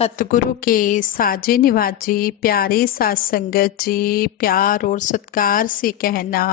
सतगुरु के साजे निवाजी प्यारे साध संगत जी, प्यार और सत्कार से कहना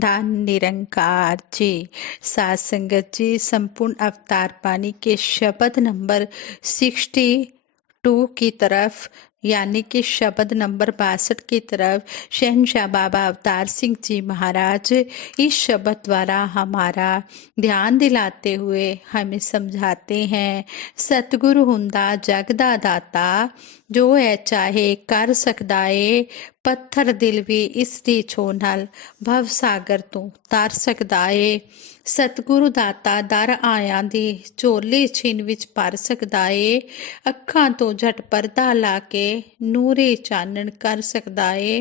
धन निरंकार जी। साध संगत जी, संपूर्ण अवतार पानी के शब्द नंबर 62 की तरफ यानी कि शब्द नंबर 62 की तरफ शहनशाह बाबा अवतार सिंह जी महाराज इस शब्द द्वारा हमारा ध्यान दिलाते हुए हमें समझाते हैं। सतगुरु हुंदा जग दा दाता, जो है चाहे कर सकदा है। पत्थर दिल भी इसदी छो नाल भव सागर तू तर सकदा है। सतगुरु दाता दर आया दी झोली छीन विच भर सकदा है। अखां तो झट परदा ला के नूरे चानण कर सकदा है।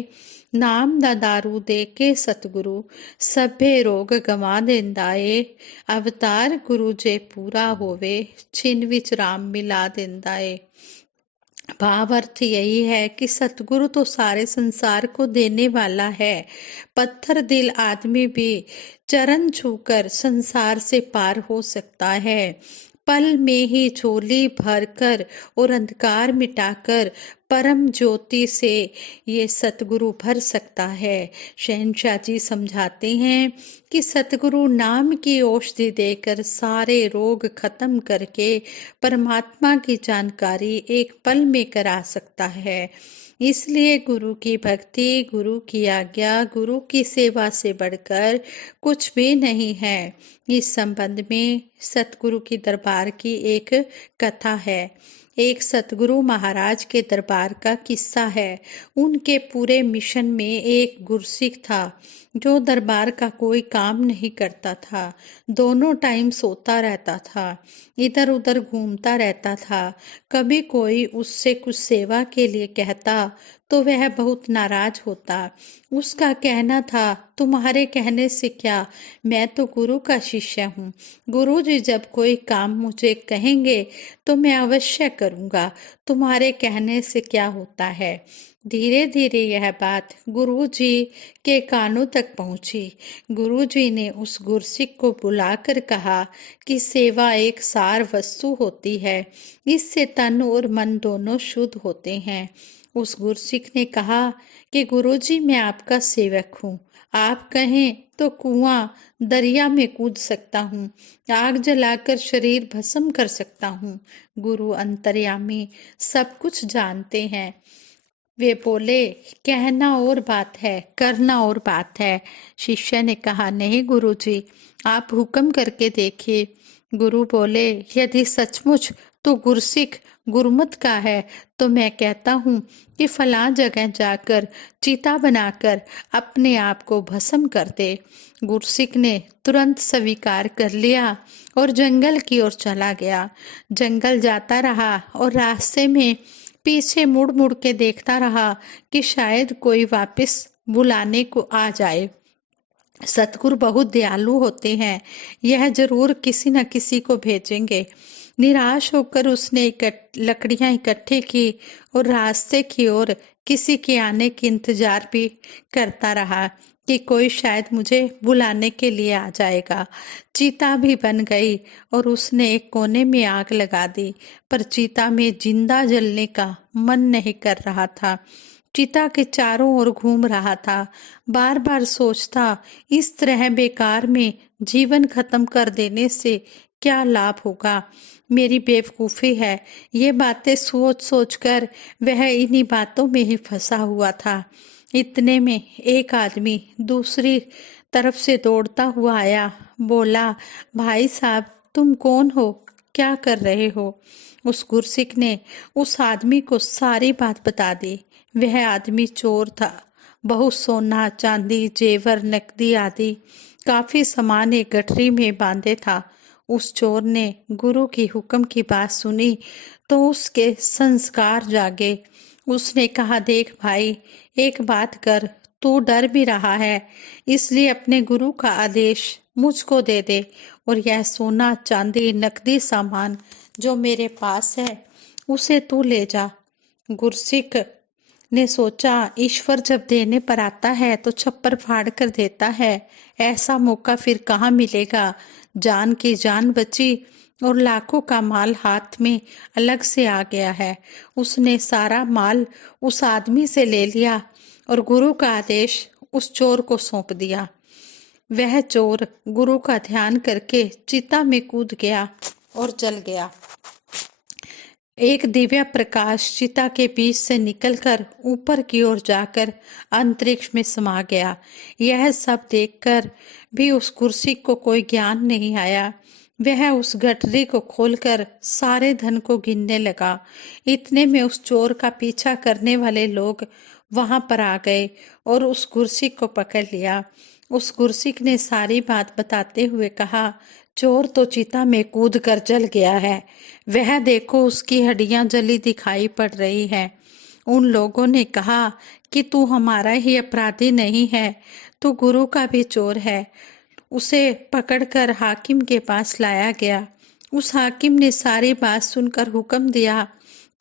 नाम दा दारू दे के सतगुरु सभे रोग गवा देंदा है। अवतार गुरु जे पूरा होवे छिन विच राम मिला देंदा है। भाव अर्थ यही है कि सतगुरु तो सारे संसार को देने वाला है। पत्थर दिल आदमी भी चरण छूकर संसार से पार हो सकता है। पल में ही झोली भरकर और अंधकार मिटाकर परम ज्योति से ये सतगुरु भर सकता है। शहनशाह जी समझाते हैं कि सतगुरु नाम की औषधि देकर सारे रोग खत्म करके परमात्मा की जानकारी एक पल में करा सकता है। इसलिए गुरु की भक्ति, गुरु की आज्ञा, गुरु की सेवा से बढ़कर कुछ भी नहीं है। इस संबंध में सतगुरु की दरबार की एक कथा है। एक सतगुरु महाराज के दरबार का किस्सा है। उनके पूरे मिशन में एक गुरसिख था जो दरबार का कोई काम नहीं करता था। दोनों टाइम सोता रहता था, इधर उधर घूमता रहता था। कभी कोई उससे कुछ सेवा के लिए कहता तो वह बहुत नाराज होता। उसका कहना था, तुम्हारे कहने से क्या, मैं तो गुरु का शिष्य हूँ। गुरु जी जब कोई काम मुझे कहेंगे तो मैं अवश्य करूँगा, तुम्हारे कहने से क्या होता है। धीरे धीरे यह बात गुरु जी के कानों तक पहुंची। गुरु जी ने उस गुरसिख को बुलाकर कहा कि सेवा एक सार वस्तु होती है, इससे तन और मन दोनों शुद्ध होते हैं। उस गुरसिख ने कहा कि गुरु जी मैं आपका सेवक हूँ, आप कहें तो कुआं दरिया में कूद सकता हूँ, आग जलाकर शरीर भस्म कर सकता हूँ। गुरु अंतर्यामी सब कुछ जानते हैं। वे बोले, कहना और बात है, करना और बात है। शिष्य ने कहा, नहीं गुरुजी, आप हुक्म करके देखिए। गुरु बोले, यदि सचमुच तो गुरसिख गुरमत का है तो मैं कहता हूँ कि फलां जगह जाकर चीता बनाकर अपने आप को भस्म कर दे। गुरसिख ने तुरंत स्वीकार कर लिया और जंगल की ओर चला गया। जंगल जाता रहा और रास्ते में पीछे मुड़ मुड़ के देखता रहा कि शायद कोई वापस बुलाने को आ जाए। सतगुरु बहुत दयालु होते हैं, यह जरूर किसी न किसी को भेजेंगे। निराश होकर उसने लकड़ियां इकट्ठी की और रास्ते की ओर किसी के आने की इंतजार भी करता रहा कि कोई शायद मुझे बुलाने के लिए आ जाएगा। चीता भी बन गई और उसने एक कोने में आग लगा दी, पर चीता में जिंदा जलने का मन नहीं कर रहा था। चिता के चारों ओर घूम रहा था, बार बार सोचता, इस तरह बेकार में जीवन खत्म कर देने से क्या लाभ होगा। मेरी बेवकूफी है। ये बातें सोच सोच कर वह इन्हीं बातों में ही फंसा हुआ था। इतने में एक आदमी दूसरी तरफ से दौड़ता हुआ आया। बोला, भाई साहब तुम कौन हो, क्या कर रहे हो। उस गुरसिख ने उस आदमी को सारी बात बता दी। वह आदमी चोर था। बहुत सोना चांदी जेवर नकदी आदि काफी सामान एक गठरी में बांधे था। उस चोर ने गुरु की हुक्म की बात सुनी तो उसके संस्कार जागे। उसने कहा, देख भाई, एक बात कर, तू डर भी रहा है, इसलिए अपने गुरु का आदेश मुझको दे दे और यह सोना चांदी नकदी सामान जो मेरे पास है उसे तू ले जा। गुरसिख ने सोचा, ईश्वर जब देने पर आता है तो छप्पर फाड़ कर देता है, ऐसा मौका फिर कहाँ मिलेगा। जान की जान बची और लाखों का माल हाथ में अलग से आ गया है। उसने सारा माल उस आदमी से ले लिया और गुरु का आदेश उस चोर को सौंप दिया। वह चोर गुरु का ध्यान करके चिता में कूद गया और जल गया। एक दिव्य प्रकाश चिता के बीच से निकलकर ऊपर की ओर जाकर अंतरिक्ष में समा गया। यह सब देखकर भी उस कुर्सी को कोई ज्ञान नहीं आया। वह उस गठरी को खोलकर सारे धन को गिनने लगा। इतने में उस चोर का पीछा करने वाले लोग वहां पर आ गए और उस कुर्सी को पकड़ लिया। उस कुर्सी ने सारी बात बताते हुए कहा, चोर तो चिता में कूद कर जल गया है। वह देखो, उसकी हड्डियां जली दिखाई पड़ रही है। उन लोगों ने कहा कि तू हमारा ही अपराधी नहीं है, तू गुरु का भी चोर है। उसे पकड़कर हाकिम के पास लाया गया। उस हाकिम ने सारी बात सुनकर हुक्म दिया,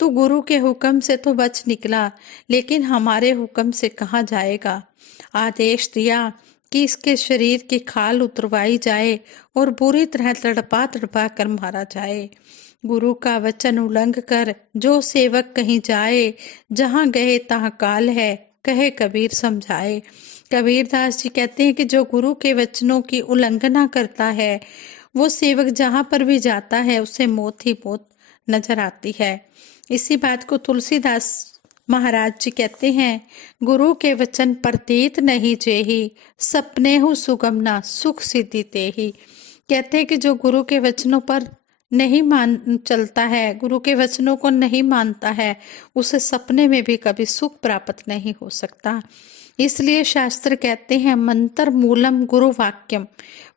तू गुरु के हुक्म से तो बच निकला, लेकिन हमारे हुक्म से कहाँ जाएगा। आदेश दिया कि इसके शरीर की खाल उतरवाई जाए और बुरी तरह तड़पा तड़पा कर मारा जाए। गुरु का वचन उल्लंघ कर जो सेवक कहीं जाए, जहां गए तहां काल है, कहे कबीर समझाए। कबीरदास जी कहते हैं कि जो गुरु के वचनों की उल्लंघना करता है, वो सेवक जहां पर भी जाता है उसे मौत ही मौत नजर आती है। इसी बात को तुलसीदास महाराज जी कहते हैं, गुरु के वचन प्रतीत नहीं जेही, सपने हु सुगमना सुख सिद्धि तेही। कहते हैं कि जो गुरु के वचनों पर नहीं मान चलता है, गुरु के वचनों को नहीं मानता है, उसे सपने में भी कभी सुख प्राप्त नहीं हो सकता। इसलिए शास्त्र कहते हैं, मंत्र मूलम गुरु वाक्यम।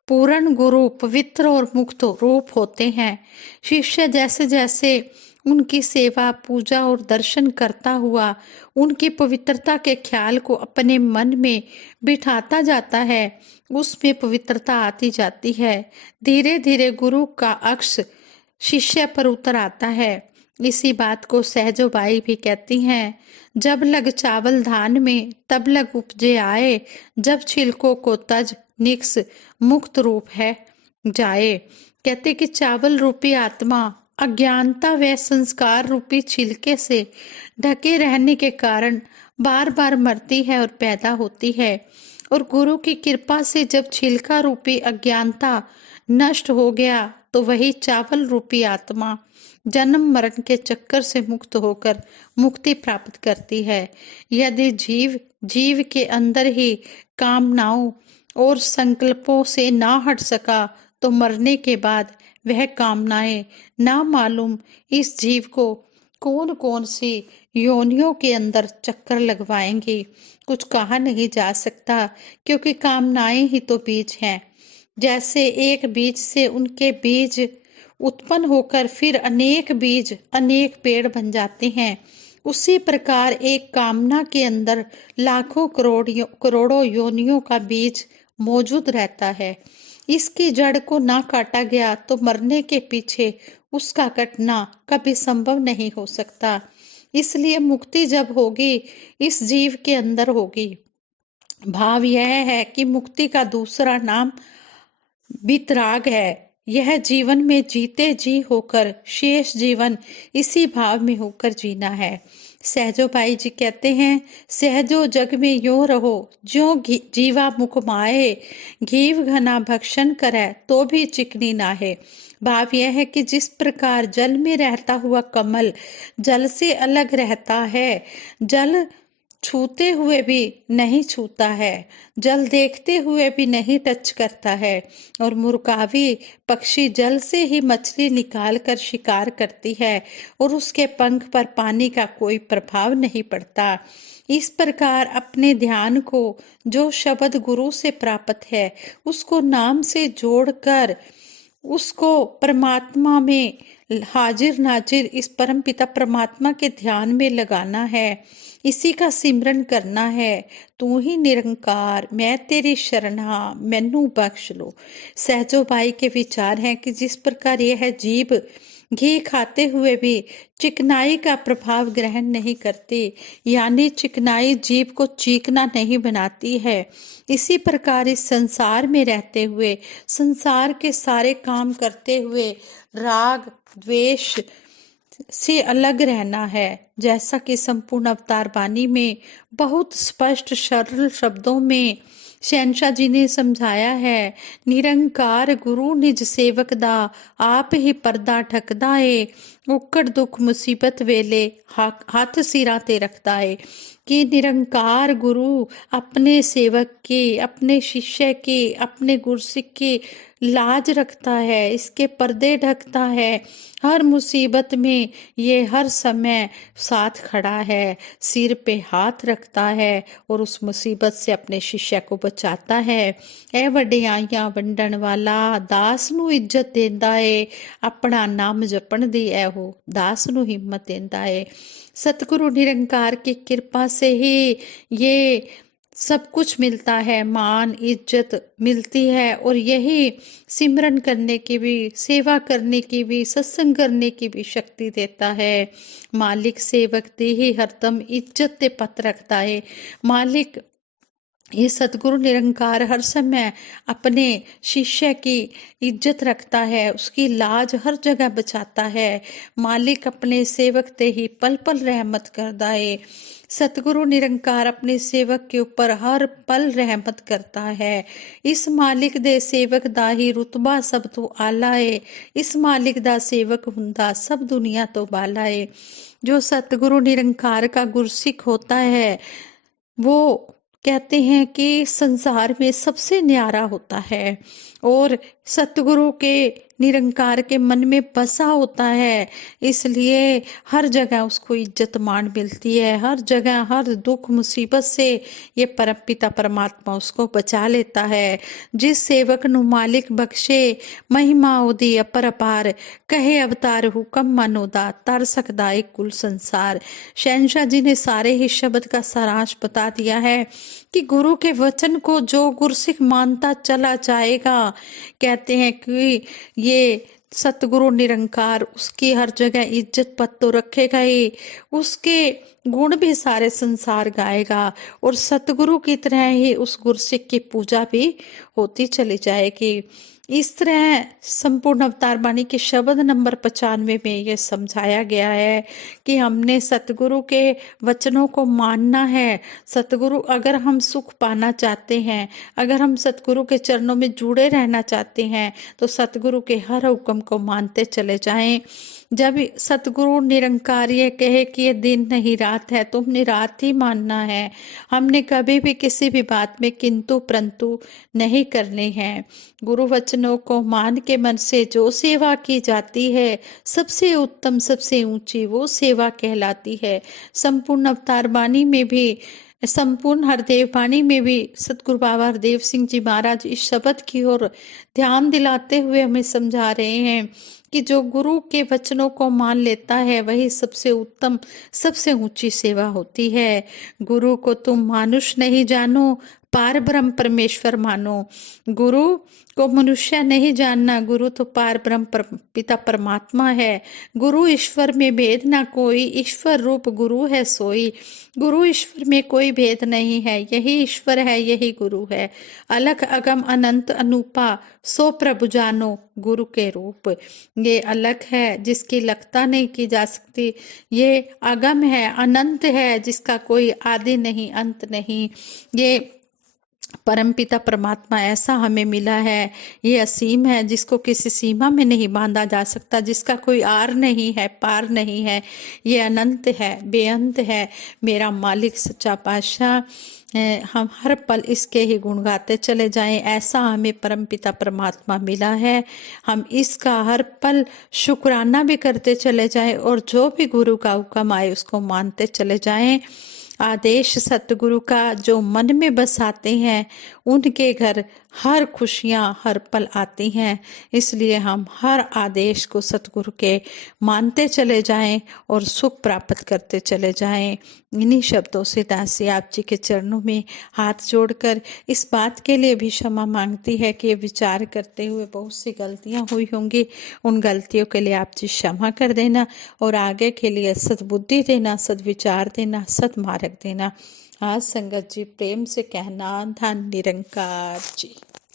पूर्ण गुरु पवित्र और मुक्त रूप होते हैं। शिष्य जैसे जैसे उनकी सेवा पूजा और दर्शन करता हुआ उनकी पवित्रता के ख्याल को अपने मन में बिठाता जाता है, उसमें पवित्रता आती जाती है। धीरे धीरे गुरु का अक्ष शिष्य पर उतर आता है। इसी बात को सहजोबाई भी कहती हैं, जब लग चावल धान में तब लग उपजे आए, जब छिलकों को तज निक्स मुक्त रूप है जाए। कहते कि चावल रूपी आत्मा अज्ञानता व संस्कार रूपी छिलके से ढके रहने के कारण बार बार मरती है और पैदा होती है, और गुरु की कृपा से जब छिलका रूपी अज्ञानता नष्ट हो गया तो वही चावल रूपी आत्मा जन्म मरण के चक्कर से मुक्त होकर मुक्ति प्राप्त करती है। यदि जीव के अंदर ही कामनाओं और संकल्पों से ना हट सका तो मरने के बाद वह कामनाएं ना मालूम इस जीव को कौन कौन सी योनियों के अंदर चक्कर लगवाएंगी, कुछ कहा नहीं जा सकता, क्योंकि कामनाएं ही तो बीज हैं। जैसे एक बीज से उनके बीज उत्पन्न होकर फिर अनेक बीज अनेक पेड़ बन जाते हैं, उसी प्रकार एक कामना के अंदर लाखों करोड़ों योनियों का बीज मौजूद रहता है। इसकी जड़ को ना काटा गया तो मरने के पीछे उसका कटना कभी संभव नहीं हो सकता। इसलिए मुक्ति जब होगी इस जीव के अंदर होगी। भाव यह है कि मुक्ति का दूसरा नाम वितराग है। यह जीवन में जीते जी होकर शेष जीवन इसी भाव में होकर जीना है। सहजोबाई जी कहते हैं, सहजो जग में यो रहो, ज्यो जीवा मुख माए, घीव घना भक्षण करे तो भी चिकनी ना है। भाव यह है कि जिस प्रकार जल में रहता हुआ कमल जल से अलग रहता है, जल छूते हुए भी नहीं छूता है, जल देखते हुए भी नहीं टच करता है, और मुर्गावी पक्षी जल से ही मछली निकाल कर शिकार करती है और उसके पंख पर पानी का कोई प्रभाव नहीं पड़ता। इस प्रकार अपने ध्यान को जो शब्द गुरु से प्राप्त है उसको नाम से जोड़कर उसको परमात्मा में हाजिर नाजिर इस परम पिता परमात्मा के ध्यान में लगाना है, इसी का सिमरन करना है। तू ही निरंकार, मैं तेरी शरणा, मैनू बख्श लो। सहजोबाई के विचार हैं कि जिस प्रकार यह जीव घी खाते हुए भी चिकनाई का प्रभाव ग्रहण नहीं करती, यानी चिकनाई जीभ को चीकना नहीं बनाती है। इसी प्रकार इस संसार में रहते हुए, संसार के सारे काम करते हुए राग द्वेष से अलग रहना है, जैसा कि संपूर्ण अवतार वाणी में बहुत स्पष्ट सरल शब्दों में शहंशाह जी ने समझाया है। निरंकार गुरु निज सेवक दा, आप ही पर्दा ठकदा है, उकड़ दुख मुसीबत वेले हाथ सिरा ते रखता है। कि निरंकार गुरु अपने सेवक की, अपने शिष्य की, अपने गुरसिक की लाज रखता है, इसके पर्दे ढकता है। हर मुसीबत में ये हर समय साथ खड़ा है, सिर पे हाथ रखता है और उस मुसीबत से अपने शिष्य को बचाता है। ए वडियाइयां वंडन वाला, दास नू इज्जत देंदा है, अपना नाम जपण दी एहो दास नू हिम्मत देंदा है। सतगुरु निरंकार की कृपा से ही ये सब कुछ मिलता है, मान इज्जत मिलती है, और यही सिमरन करने की भी, सेवा करने की भी, सत्संग करने की भी शक्ति देता है। मालिक सेवक दी ही हरदम इज्जत ते पत रखता है। मालिक ये सतगुरु निरंकार हर समय अपने शिष्य की इज्जत रखता है, उसकी लाज हर जगह बचाता है। मालिक अपने सेवक ते ही पल पल रहमत करता है। सतगुरु निरंकार अपने सेवक के ऊपर हर पल रहमत करता है। इस मालिक दे सेवक दा ही रुतबा सब तो आला है, इस मालिक दा सेवक हुंदा सब दुनिया तो बाला है। जो सतगुरु निरंकार का गुरसिख होता है, वो कहते हैं कि संसार में सबसे न्यारा होता है, और सतगुरु के निरंकार के मन में बसा होता है, इसलिए हर जगह उसको इज्जत मान मिलती है। हर जगह हर दुख मुसीबत से ये परमपिता परमात्मा उसको बचा लेता है। जिस सेवक नु मालिक बख्शे महिमा ओदी अपरपार, कहे अवतार हुक्म मनोदा तर सकदा एक कुल संसार। शहंशाह जी ने सारे ही शब्द का सारांश बता दिया है कि गुरु के वचन को जो गुरसिख मानता चला जाएगा, कहते हैं कि ये सतगुरु निरंकार उसकी हर जगह इज्जत पत तो रखेगा ही, उसके गुण भी सारे संसार गाएगा, और सतगुरु की तरह ही उस गुरसिख की पूजा भी होती चली जाएगी। इस तरह संपूर्ण अवतार वाणी के शब्द नंबर 95 में ये समझाया गया है कि हमने सतगुरु के वचनों को मानना है। सतगुरु, अगर हम सुख पाना चाहते हैं, अगर हम सतगुरु के चरणों में जुड़े रहना चाहते हैं, तो सतगुरु के हर हुक्म को मानते चले जाएं। जब सतगुरु निरंकार ये कहे कि ये दिन नहीं रात है, तुमने रात ही मानना है। हमने कभी भी किसी भी बात में किंतु परंतु नहीं करने हैं। गुरु वचनों को मान के मन से जो सेवा की जाती है, सबसे उत्तम सबसे ऊंची वो सेवा कहलाती है। संपूर्ण अवतार वाणी में भी, संपूर्ण हरदेव वाणी में भी सतगुरु बाबा हरदेव सिंह जी महाराज इस शब्द की ओर ध्यान दिलाते हुए हमें समझा रहे हैं कि जो गुरु के वचनों को मान लेता है, वही सबसे उत्तम सबसे ऊंची सेवा होती है। गुरु को तुम मानुष नहीं जानो, पार ब्रह्म परमेश्वर मानो। गुरु को मनुष्य नहीं जानना, गुरु तो पार ब्रह्म पिता परमात्मा है। गुरु ईश्वर में भेद ना कोई, ईश्वर रूप गुरु है सोई। गुरु ईश्वर में कोई भेद नहीं है, यही ईश्वर है, यही गुरु है। अलख अगम अनंत अनूपा, सो प्रभु जानो गुरु के रूप। ये अलख है जिसकी लखता नहीं की जा सकती, ये अगम है, अनंत है, जिसका कोई आदि नहीं अंत नहीं। ये परमपिता परमात्मा ऐसा हमें मिला है, ये असीम है, जिसको किसी सीमा में नहीं बांधा जा सकता, जिसका कोई आर नहीं है, पार नहीं है। ये अनंत है, बेअंत है, मेरा मालिक सच्चा पातशाह। हम हर पल इसके ही गुण गाते चले जाएं, ऐसा हमें परमपिता परमात्मा मिला है। हम इसका हर पल शुक्राना भी करते चले जाएं, और जो भी गुरु का हुक्म आए उसको मानते चले जाएं। आदेश सतगुरु का जो मन में बसाते हैं, उनके घर हर खुशियाँ हर पल आती हैं, इसलिए हम हर आदेश को सतगुरु के मानते चले जाएं और सुख प्राप्त करते चले जाएं। इन्हीं शब्दों से दासी आप जी के चरणों में हाथ जोड़कर इस बात के लिए भी क्षमा मांगती है कि विचार करते हुए बहुत सी गलतियां हुई होंगी। उन गलतियों के लिए आप जी क्षमा कर देना और आगे के लिए सद्बुद्धि देना, सद्विचार देना, सद्मार्ग देना। आज संगत जी प्रेम से कहना, धन निरंकार जी।